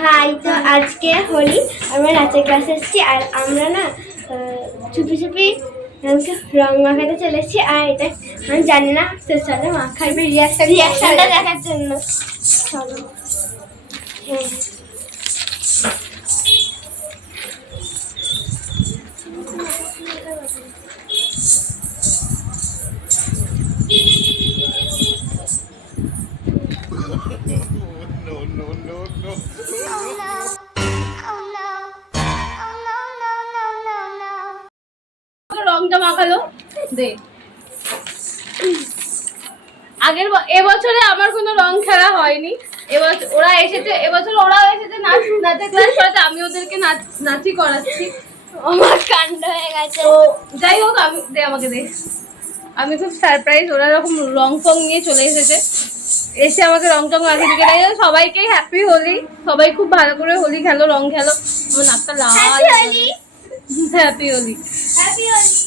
High, তো আজকে হোলি আমরা নাচের ক্লাসে এসেছি আর আমরা না চুপি চুপি রং মাখাতে চলেছি। আর এটা আমি জানি না, তোর সাথে মাখাইবে রিয়াকশনটা দেখার জন্য। চলো। হ্যাঁ, রংটা মাখালো দে। এবছরে আমার কোনো রং খেলা হয়নি। এবছর ওরা এসেছে, ওরাও এসেছে নাচের ক্লাস করাতে, আমি ওদেরকে নাচি করাচ্ছি। আমার কাণ্ড হয়ে গেছে। তো যাই হোক, আমাকে দে। আমি খুব সারপ্রাইজ, ওরা এরকম রং ফং নিয়ে চলে এসে আমাকে রং টং মাখিয়ে দিকে। সবাইকেই হ্যাপি হোলি, সবাই খুব ভালো করে হোলি খেলো, রং খেলো। আমার নাকটা লাল। Happy Holi. Happy Holi. Happy Holi.